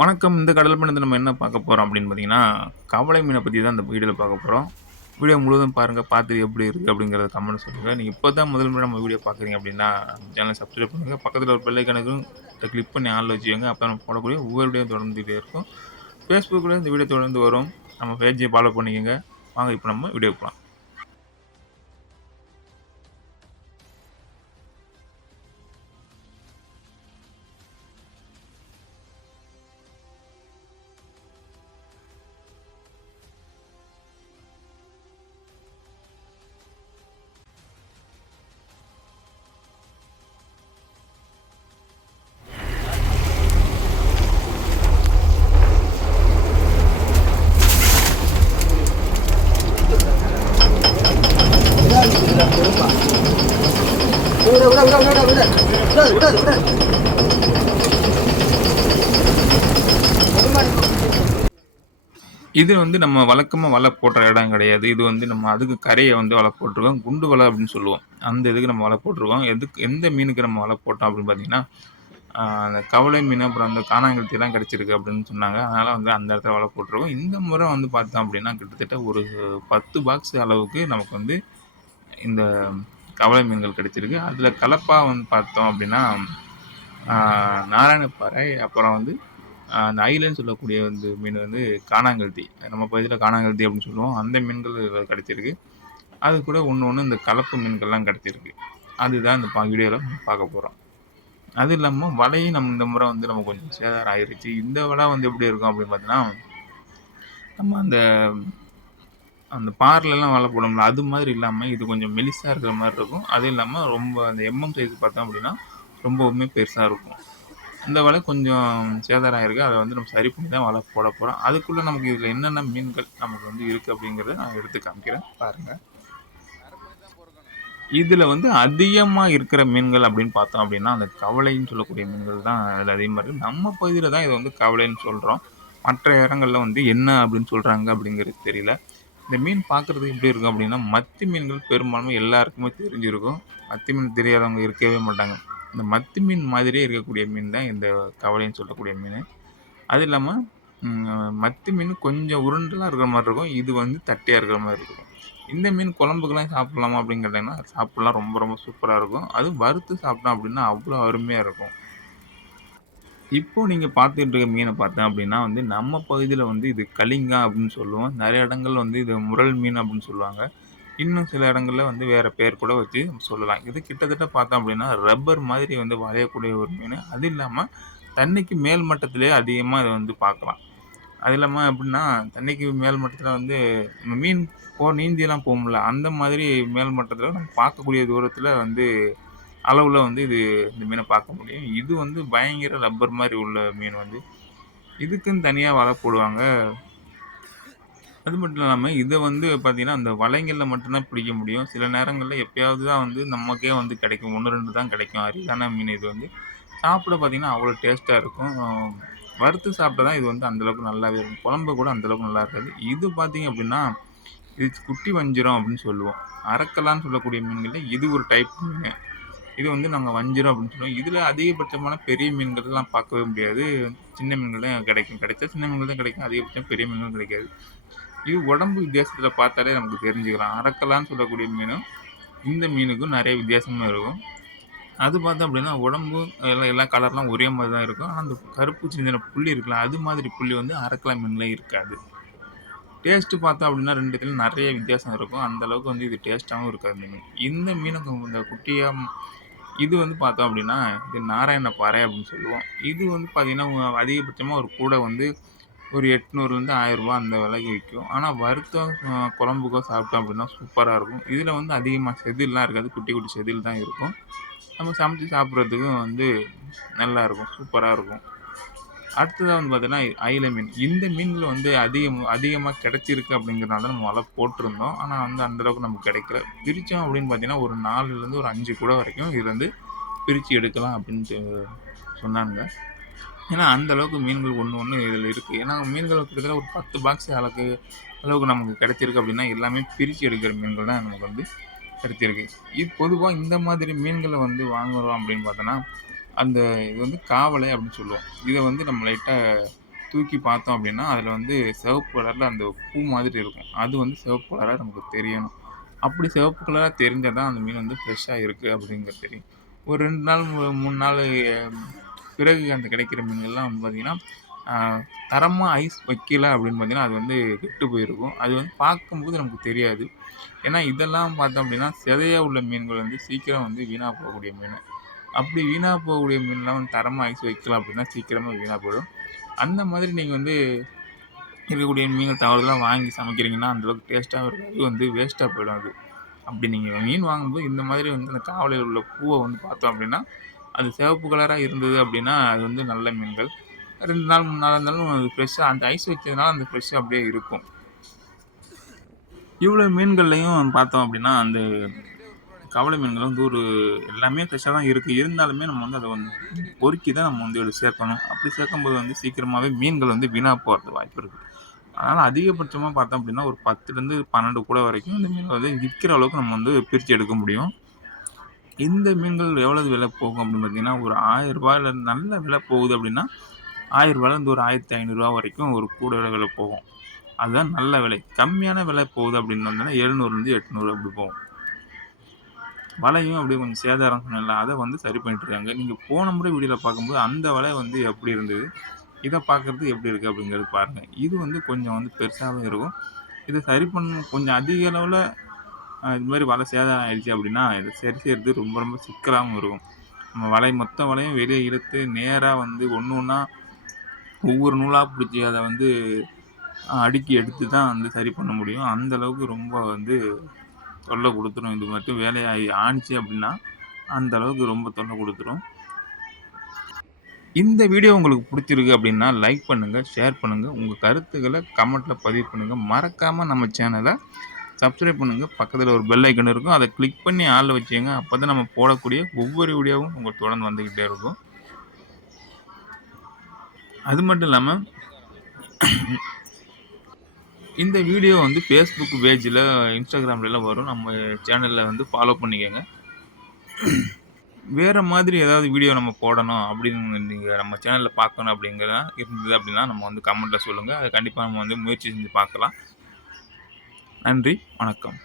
வணக்கம். இந்த கடல் மீன்ல நம்ம என்ன பார்க்க போகிறோம் அப்படின்னு பார்த்தீங்கன்னா, கவலை மீனை பற்றி தான் இந்த வீடியோவில் பார்க்க போகிறோம் வீடியோ முழுவதும் பாருங்கள் பார்த்துட்டு எப்படி இருக்குது அப்படிங்கிறத கமெண்ட் சொல்லுங்கள் நீங்கள் இப்போ தான் முதல் முறை நம்ம வீடியோ பார்க்குறீங்க அப்படின்னா, சேனலை சப்ஸ்கிரைப் பண்ணுங்கள் பக்கத்தில் ஒரு பெல் ஐகானையும் கிளிக் பண்ணி ஆளில் வச்சுக்கோங்க. அப்போ நம்ம போடக்கூடிய ஒவ்வொரு வீடியோ தொடர்ந்துகிட்டே இருக்கும். ஃபேஸ்புக்கில் இந்த வீடியோ தொடர்ந்து வரும். நம்ம பேஜை ஃபாலோ பண்ணிக்கோங்க. வாங்க இப்போ நம்ம வீடியோ போகலாம் இது வந்து நம்ம வழக்கமாக வலை போடுற இடம் கிடையாது. இது வந்து நம்ம அதுக்கு கரையை வந்து வலை போட்டிருக்கோம் குண்டு வலை அப்படின்னு சொல்லுவோம். அந்த இதுக்கு நம்ம வலை போட்டிருக்கோம் எதுக்கு எந்த மீனுக்கு நம்ம வலை போட்டோம் அப்படின்னு பார்த்தீங்கன்னா, அந்த கவலை மீன், அப்புறம் அந்த கானாங்கெளுத்திலாம் கிடச்சிருக்கு அப்படின்னு சொன்னாங்க. அதனால் வந்து அந்த இடத்துல வலை போட்டிருக்கோம் இந்த முறை வந்து பார்த்தோம் அப்படின்னா, கிட்டத்தட்ட ஒரு 10 பாக்ஸ் அளவுக்கு நமக்கு வந்து இந்த கவலை மீன்கள் கிடச்சிருக்கு அதில் கலப்பாக வந்து பார்த்தோம் அப்படின்னா, நாராயணப்பாறை, அப்புறம் வந்து அந்த ஐலன்னு சொல்லக்கூடிய வந்து மீன் வந்து கானாங்கெளுத்தி. நம்ம பகுதியில் கானாங்கெளுத்தி அப்படின்னு சொல்லுவோம். அந்த மீன்கள் கிடைச்சிருக்கு. அது கூட ஒன்று ஒன்று இந்த கலப்பு மீன்கள்லாம் கிடைச்சிருக்கு. அதுதான் இந்த பா வீடியோவில் பார்க்க போகிறோம் அது இல்லாமல் வலையும் நம்ம இந்த முறை வந்து நம்ம கொஞ்சம் சேதாரம் ஆயிடுச்சு இந்த வலை வந்து எப்படி இருக்கும் அப்படின்னு பார்த்தீங்கன்னா, நம்ம அந்த அந்த பார்லெலாம் வலை போடுவோம்ல, அது மாதிரி இல்லாமல் இது கொஞ்சம் மெலிசாக இருக்கிற மாதிரி இருக்கும். அதுவும் இல்லாமல் ரொம்ப அந்த எம்எம் சைஸ் பார்த்தோம் அப்படின்னா, ரொம்பவுமே பெருசாக இருக்கும். இந்த வலை கொஞ்சம் சேதாரம் ஆயிருக்கு. அதை வந்து நம்ம சரி பண்ணி தான் வலை போட போகிறோம் அதுக்குள்ளே நமக்கு இதில் என்னென்ன மீன்கள் நமக்கு வந்து இருக்குது அப்படிங்கிறத நான் எடுத்து காமிக்கிறேன். பாருங்கள் இதில் வந்து அதிகமாக இருக்கிற மீன்கள் அப்படின்னு பார்த்தோம் அப்படின்னா, அந்த கவலைன்னு சொல்லக்கூடிய மீன்கள் தான் அதில் அதிகமாக இருக்குது நம்ம பகுதியில் தான் இதை வந்து கவலைன்னு சொல்கிறோம் மற்ற இடங்களில் வந்து என்ன அப்படின்னு சொல்கிறாங்க அப்படிங்கிறது தெரியல. இந்த மீன் பார்க்குறதுக்கு எப்படி இருக்கும் அப்படின்னா, மத்தி மீன்கள் பெரும்பான்மை எல்லாருக்குமே தெரிஞ்சிருக்கும். மத்தி மீன் தெரியாதவங்க இருக்கவே மாட்டாங்க. இந்த மத்தி மீன் மாதிரியே இருக்கக்கூடிய மீன் தான் இந்த கவலைன்னு சொல்லக்கூடிய மீன் அது இல்லாமல் மத்தி மீன் கொஞ்சம் உருண்டலாக இருக்கிற மாதிரி இருக்கும். இது வந்து தட்டையாக இருக்கிற மாதிரி இருக்கும். இந்த மீன் குழம்புக்கெல்லாம் சாப்பிட்லாமா அப்படின்னு கேட்டிங்கன்னா சாப்பிட்லாம் ரொம்ப ரொம்ப சூப்பராக இருக்கும். அதுவும் வறுத்து சாப்பிட்டோம் அப்படின்னா, அவ்வளோ அருமையாக இருக்கும். இப்போது நீங்கள் பார்த்துட்டு இருக்க மீனை பார்த்தேன் அப்படின்னா வந்து, நம்ம பகுதியில் வந்து இது கலிங்கா அப்படின்னு சொல்லுவோம். நிறைய இடங்கள் வந்து இது முரல் மீன் அப்படின்னு சொல்லுவாங்க. இன்னும் சில இடங்களில் வந்து வேறு பேர் கூட வச்சு சொல்லலாம். இது கிட்டத்தட்ட பார்த்தோம் அப்படின்னா, ரப்பர் மாதிரி வந்து வளையக்கூடிய ஒரு மீன் அது இல்லாமல் தண்ணிக்கு மேல் மட்டத்திலே அதிகமாக அதை வந்து பார்க்கலாம். அது இல்லாமல் எப்படின்னா, தண்ணிக்கு மேல் மட்டத்தில் வந்து மீன் போ நீந்திலாம் போகும்ல, அந்த மாதிரி மேல் மட்டத்தில் நம்ம பார்க்கக்கூடிய தூரத்தில் வந்து அளவில் வந்து இது இந்த மீனை பார்க்க முடியும். இது வந்து பயங்கர ரப்பர் மாதிரி உள்ள மீன் வந்து. இதுக்குன்னு தனியாக வலை போடுவாங்க. அது மட்டும் இல்லாமல் இதை வந்து பார்த்திங்கன்னா அந்த வலைங்களில் மட்டும்தான் பிடிக்க முடியும். சில நேரங்களில் எப்பயாவது தான் வந்து நமக்கே வந்து கிடைக்கும். 1, 2 தான் கிடைக்கும். அரிதான மீன் இது வந்து. சாப்பிட பார்த்தீங்கன்னா, அவ்வளோ டேஸ்ட்டாக இருக்கும். வறுத்து சாப்பிட்டா தான் இது வந்து அந்தளவுக்கு நல்லாவே இருக்கும். குழம்பு கூட அந்தளவுக்கு நல்லா இருக்காது. இது பார்த்திங்க அப்படின்னா, இது குட்டி வஞ்சிரம் அப்படின்னு சொல்லுவோம். அரக்கலான்னு சொல்லக்கூடிய மீன்களில் இது ஒரு டைப் மீன் இது வந்து நாங்கள் வஞ்சிரம் அப்படின்னு சொல்லுவோம். இதில் அதிகபட்சமான பெரிய மீன்கள்லாம் பார்க்கவே முடியாது. சின்ன மீன்கள் தான் கிடைக்கும். கிடைச்சா சின்ன மீன்கள் தான் கிடைக்கும். அதிகபட்சம் பெரிய மீன்கள் கிடைக்காது. இது உடம்பு வித்தியாசத்தில் பார்த்தாலே நமக்கு தெரிஞ்சுக்கலாம். அரக்கலான்னு சொல்லக்கூடிய மீனும், இந்த மீனுக்கும் நிறைய வித்தியாசமும் இருக்கும். அது பார்த்தோம் அப்படின்னா, உடம்பு எல்லாம் எல்லா கலர்லாம் ஒரே மாதிரி தான் இருக்கும். ஆனால் அந்த கருப்பு சின்ன சின்ன புள்ளி இருக்குல்ல, அது மாதிரி புள்ளி வந்து அரக்கலா மீனில் இருக்காது. டேஸ்ட்டு பார்த்தோம் அப்படின்னா, 2த்துலயும் நிறைய வித்தியாசம் இருக்கும். அந்தளவுக்கு வந்து இது டேஸ்ட்டாகவும் இருக்காது இந்த மீன். இந்த மீனுக்கு இந்த குட்டியாக இது வந்து பார்த்தோம் அப்படின்னா, இது நாராயண பாறை அப்படின்னு சொல்லுவோம். இது வந்து பார்த்திங்கன்னா அதிகபட்சமாக ஒரு கூடை வந்து ஒரு எட்நூறுலேருந்து 800லேருந்து ரூ. 1000 அந்த விலைக்கு விற்கும் ஆனால் வறுத்தோ குழம்புக்கோ சாப்பிட்டோம் அப்படின்னா சூப்பராக இருக்கும். இதில் வந்து அதிகமாக செதில்லாம் இருக்காது. குட்டி குட்டி செதில் தான் இருக்கும். நம்ம சமைச்சு சாப்பிட்றதுக்கும் வந்து நல்லாயிருக்கும் சூப்பராக இருக்கும். அடுத்ததாக வந்து பார்த்தீங்கன்னா, அயில மீன். இந்த மீன்கள் வந்து அதிகம் அதிகமாக கிடைச்சிருக்கு அப்படிங்கிறனால தான் நம்ம வலை போட்டிருந்தோம். ஆனால் வந்து அந்தளவுக்கு நமக்கு கிடைக்கல. பிரித்தோம் அப்படின்னு பார்த்தீங்கன்னா, ஒரு நாலுலேருந்து ஒரு அஞ்சு கூட வரைக்கும் இது வந்து பிரித்து எடுக்கலாம் அப்படின்ட்டு சொன்னாங்க. ஏன்னா, அந்த அளவுக்கு மீன்கள் ஒன்று ஒன்று இதில் இருக்குது ஏன்னா, மீன்கள் கிட்டத்தட்ட ஒரு 10 பாக்ஸ் அளவுக்கு அளவுக்கு நமக்கு கிடைச்சிருக்கு அப்படின்னா, எல்லாமே பிரித்து எடுக்கிற மீன்கள் தான் நமக்கு வந்து கிடைச்சிருக்கு. இது பொதுவாக இந்த மாதிரி மீன்களை வந்து வாங்குறோம் அப்படின்னு பார்த்தோன்னா, அந்த இது வந்து காவலை அப்படின்னு சொல்லுவோம். இதை வந்து நம்ம லைட்டாக தூக்கி பார்த்தோம் அப்படின்னா, அதில் வந்து சிவப்பு கலரில் அந்த பூ மாதிரி இருக்கும். அது வந்து சிவப்பு கலராக நமக்கு தெரியணும். அப்படி சிவப்பு கலராக தெரிஞ்சால் தான் அந்த மீன் வந்து ஃப்ரெஷ்ஷாக இருக்குது அப்படிங்கிறது தெரியும். ஒரு ரெண்டு நாள், மூணு நாள் பிறகு அந்த கிடைக்கிற மீன்கள்லாம் வந்து பார்த்திங்கன்னா தரமாக ஐஸ் வைக்கல அப்படின்னு பார்த்தீங்கன்னா, அது வந்து கெட்டு போயிருக்கும். அது வந்து பார்க்கும்போது நமக்கு தெரியாது. ஏன்னா, இதெல்லாம் பார்த்தோம் அப்படின்னா, சிதையாக உள்ள மீன்கள் வந்து சீக்கிரம் வந்து வீணாக போகக்கூடிய மீன் அப்படி வீணாக போகக்கூடிய மீன்லாம் வந்து தரமாக ஐஸ் வைக்கல அப்படின்னா, சீக்கிரமாக வீணாக போயிடும். அந்த மாதிரி நீங்கள் வந்து இருக்கக்கூடிய மீன்கள் தவறுதெல்லாம் வாங்கி சமைக்கிறீங்கன்னா, அந்தளவுக்கு டேஸ்ட்டாக டேஸ்ட்டாவும் இருக்காது. அது வந்து வேஸ்ட்டாக போயிடும் அது. அப்படி நீங்கள் மீன் வாங்கும்போது இந்த மாதிரி வந்து அந்த காவலையில் உள்ள பூவை வந்து பார்த்தோம் அப்படின்னா, அது சிவப்பு கலராக இருந்தது அப்படின்னா, அது வந்து நல்ல மீன்கள். ரெண்டு நாள், மூணு நாள் இருந்தாலும் அது ஃப்ரெஷ்ஷாக அந்த ஐஸ் வச்சதுனால அந்த ஃப்ரெஷ்ஷாக அப்படியே இருக்கும். இவ்வளோ மீன்கள்லையும் பார்த்தோம் அப்படின்னா, அந்த கவலை மீன்கள் வந்து ஒரு எல்லாமே ஃப்ரெஷ்ஷாக தான் இருக்குது இருந்தாலுமே நம்ம வந்து அதை வந்து பொறுக்கி தான் நம்ம வந்து சேர்க்கணும். அப்படி சேர்க்கும்போது வந்து சீக்கிரமாகவே மீன்கள் வந்து வீணாக போகிறது வாய்ப்பு இருக்குது அதனால் அதிகபட்சமாக பார்த்தோம் அப்படின்னா, ஒரு 10லேருந்து 12 கூட வரைக்கும் இந்த மீன் வந்து விற்கிற அளவுக்கு நம்ம வந்து பிரித்து எடுக்க முடியும். இந்த மீன்கள் எவ்வளவு விலை போகும் அப்படின்னு பார்த்தீங்கன்னா, ஒரு ரூ. 1000 நல்ல விலை போகுது அப்படின்னா, ஆயிரரூபாலேருந்து ஒரு ஆயிரத்தி ஐநூறுரூவா வரைக்கும் ஒரு கூட விலை போகும். அதுதான் நல்ல விலை. கம்மியான விலை போகுது அப்படின்னு வந்தோம்னா, 700லேருந்து 800 அப்படி போகும். வலையும் அப்படியே கொஞ்சம் சேதாரம் சொன்னேன்ல, அதை வந்து சரி பண்ணிட்டுருக்காங்க இருக்காங்க. போன முறை வீடியோவில் பார்க்கும்போது அந்த வலை வந்து எப்படி இருந்தது? இதை பார்க்குறது எப்படி இருக்குது அப்படிங்கிறது பாருங்கள் இது வந்து கொஞ்சம் வந்து பெருசாகவே இருக்கும். இதை சரி பண்ண கொஞ்சம் அதிக அளவில் இது மாதிரி வலை சேதம் ஆயிடுச்சு அப்படின்னா, இதை சரி செய்கிறது ரொம்ப ரொம்ப சிக்கலாகவும் இருக்கும். நம்ம வலை மொத்த வலையும் வெளியே இழுத்து நேராக வந்து ஒன்று ஒன்றா ஒவ்வொரு நூலாக பிடிச்சி அதை வந்து அடுக்கி எடுத்து தான் வந்து சரி பண்ண முடியும். அந்த அளவுக்கு ரொம்ப வந்து தொல்லை கொடுத்துரும் இது மட்டும் வேலையாகி ஆணுச்சு அப்படின்னா, அந்த அளவுக்கு ரொம்ப தொல்லை கொடுத்துரும் இந்த வீடியோ உங்களுக்கு பிடிச்சிருக்கு அப்படின்னா, லைக் பண்ணுங்கள் ஷேர் பண்ணுங்கள் உங்கள் கருத்துக்களை கமெண்ட்டில் பதிவு பண்ணுங்கள் மறக்காமல் நம்ம சேனலை சப்ஸ்கிரைப் பண்ணுங்க. பக்கத்தில் ஒரு பெல் ஐக்கன் இருக்கும். அதை கிளிக் பண்ணி ஆளில் வச்சுங்க அப்போ தான் நம்ம போடக்கூடிய ஒவ்வொரு வீடியோவும் உங்களுக்கு தொடர்ந்து வந்துக்கிட்டே இருக்கும். அது மட்டும் இல்லாமல் இந்த வீடியோ வந்து ஃபேஸ்புக் பேஜில் Instagramலலாம் வரும். நம்ம சேனலில் வந்து ஃபாலோ பண்ணிக்கோங்க வேறு மாதிரி ஏதாவது வீடியோ நம்ம போடணும் அப்படின்னு நீங்கள் நம்ம சேனலில் பார்க்கணும் அப்படிங்கிறதா இருந்தது அப்படின்னா, நம்ம வந்து கமெண்ட்டில் சொல்லுங்கள் அதை கண்டிப்பாக நம்ம வந்து முயற்சி செஞ்சு பார்க்கலாம். நன்றி, வணக்கம்.